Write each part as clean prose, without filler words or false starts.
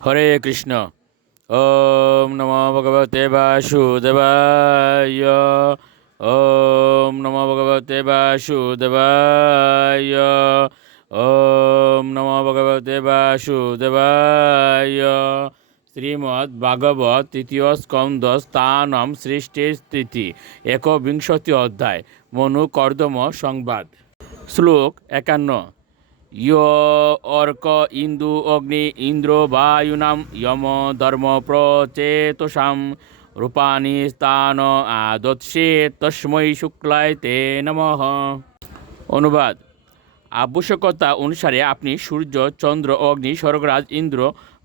হরে কৃষ্ণ। ওম নমো ভগবতে বাসুদেবায়। ওম নমো ভগবতে বাসুদেবায়। ওম নমো ভগবতে বাসুদেবায়। শ্রীমদ্ ভাগবত তৃতীয় স্কন্দ স্থানম সৃষ্টির স্থিতি একবিংশতি অধ্যায় মনু কর্দম সংবাদ। শ্লোক 51। ইয় অর্ক ইন্দু অগ্নি ইন্দ্র বায়ুনাম যম ধর্ম প্রচেতসাম রূপানি স্থান আদৎসে তস্মৈ শুক্লায় তে নমঃ। অনুবাদ: আবশ্যকতা অনুসারে আপনি সূর্য, চন্দ্র, অগ্নি, স্বর্গরাজ, ইন্দ্র,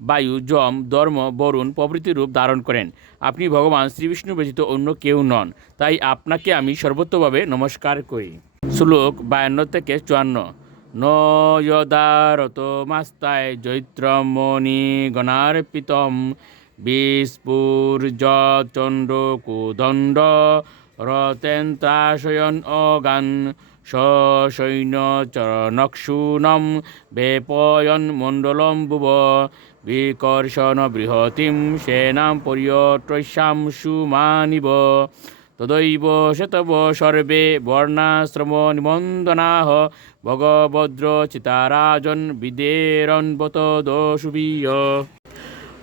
বায়ু, যম, ধর্ম, বরুণ প্রভৃতি রূপ ধারণ করেন। আপনি ভগবান শ্রীবিষ্ণু ব্যতীত অন্য কেউ নন, তাই আপনাকে আমি সর্বতোভাবে নমস্কার করি। শ্লোক 52 থেকে 54। ন যদারত মাস্তায় জৈত্রমণি গণার্পিতম বিস্ফুর্য চন্দ্র কুদণ্ড রতেন্ত্রাশয়ন অগান সৈন্য চরণক্ষুণম বেপয়ন মণ্ডলম বুব বিকর্ষণ বৃহতিম সেনাম পর্যট্রস্যাম সুমানিব তদৈব শতব সর্বে বর্ণাশ্রম নিবন্ধনাহ ভগভদ্র চিতারাজন বিদেরন্বত দোষুবীয়।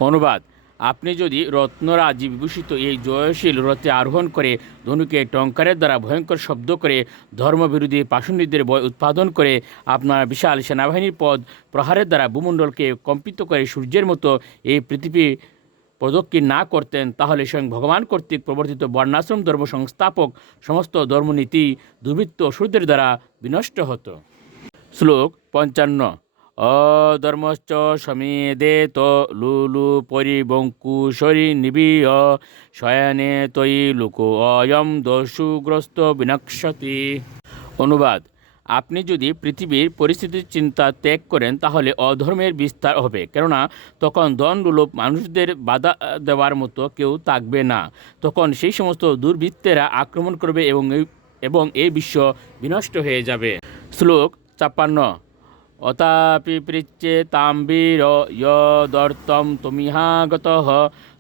অনুবাদ: আপনি যদি রত্নরাজি বিভূষিত এই জয়শীল রথে আরোহণ করে ধনুকে টঙ্কারের দ্বারা ভয়ঙ্কর শব্দ করে ধর্মবিরোধী পাষণ্ডীদের ভয় উৎপাদন করে আপনার বিশাল সেনাবাহিনীর পদ প্রহারের দ্বারা ভূমণ্ডলকে কম্পিত করে সূর্যের মতো এই পৃথিবী প্রদক্ষিণ না করতেন, তাহলে স্বয়ং ভগবান কর্তৃক প্রবর্তিত বর্ণাশ্রম ধর্ম সংস্থাপক সমস্ত ধর্মনীতি দুর্বৃত্ত অসুরদের দ্বারা বিনষ্ট হতো। শ্লোক 55। অধর্মশ্চ সমেদেত লুলু পরিবঙ্কুশরী নিবিয় শয়নে তয়ি লোক অয়ম দস্যুগ্রস্ত বিনক্ষতি। অনুবাদ: আপনি যদি পৃথিবীর পরিস্থিতির চিন্তা ত্যাগ করেন তাহলে অধর্মের বিস্তার হবে, কেননা তখন দণ্ডলোপ মানুষদের বাধা দেওয়ার মতো কেউ থাকবে না। তখন সেই সমস্ত দুর্বৃত্তেরা আক্রমণ করবে এবং এই বিশ্ব বিনষ্ট হয়ে যাবে। শ্লোক 56। অতাপি পৃচ্ছে তাম্বীর যদর্থম তমিহাগতঃ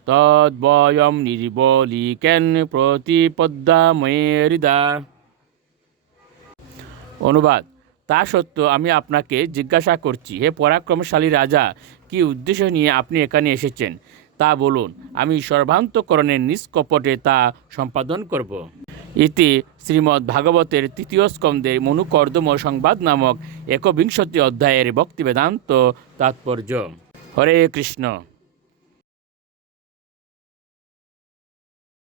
তদ্বয়ম নির্বলিকেন প্রতিপদ্যাময়ে হৃদা। অনুবাদ: তা সত্ত্বেও আমি আপনাকে জিজ্ঞাসা করছি, হে পরাক্রমশালী রাজা, কি উদ্দেশ্য নিয়ে আপনি এখানে এসেছেন তা বলুন, আমি সর্বান্তঃকরণে নিষ্কপটে তা সম্পাদন করব। ইতি শ্রীমদ্ ভাগবতের তৃতীয় স্কন্ধে মনু কর্দম সংবাদ নামক একবিংশতি অধ্যায়ের ভক্তিবেদান্ত তাৎপর্য। হরে কৃষ্ণ।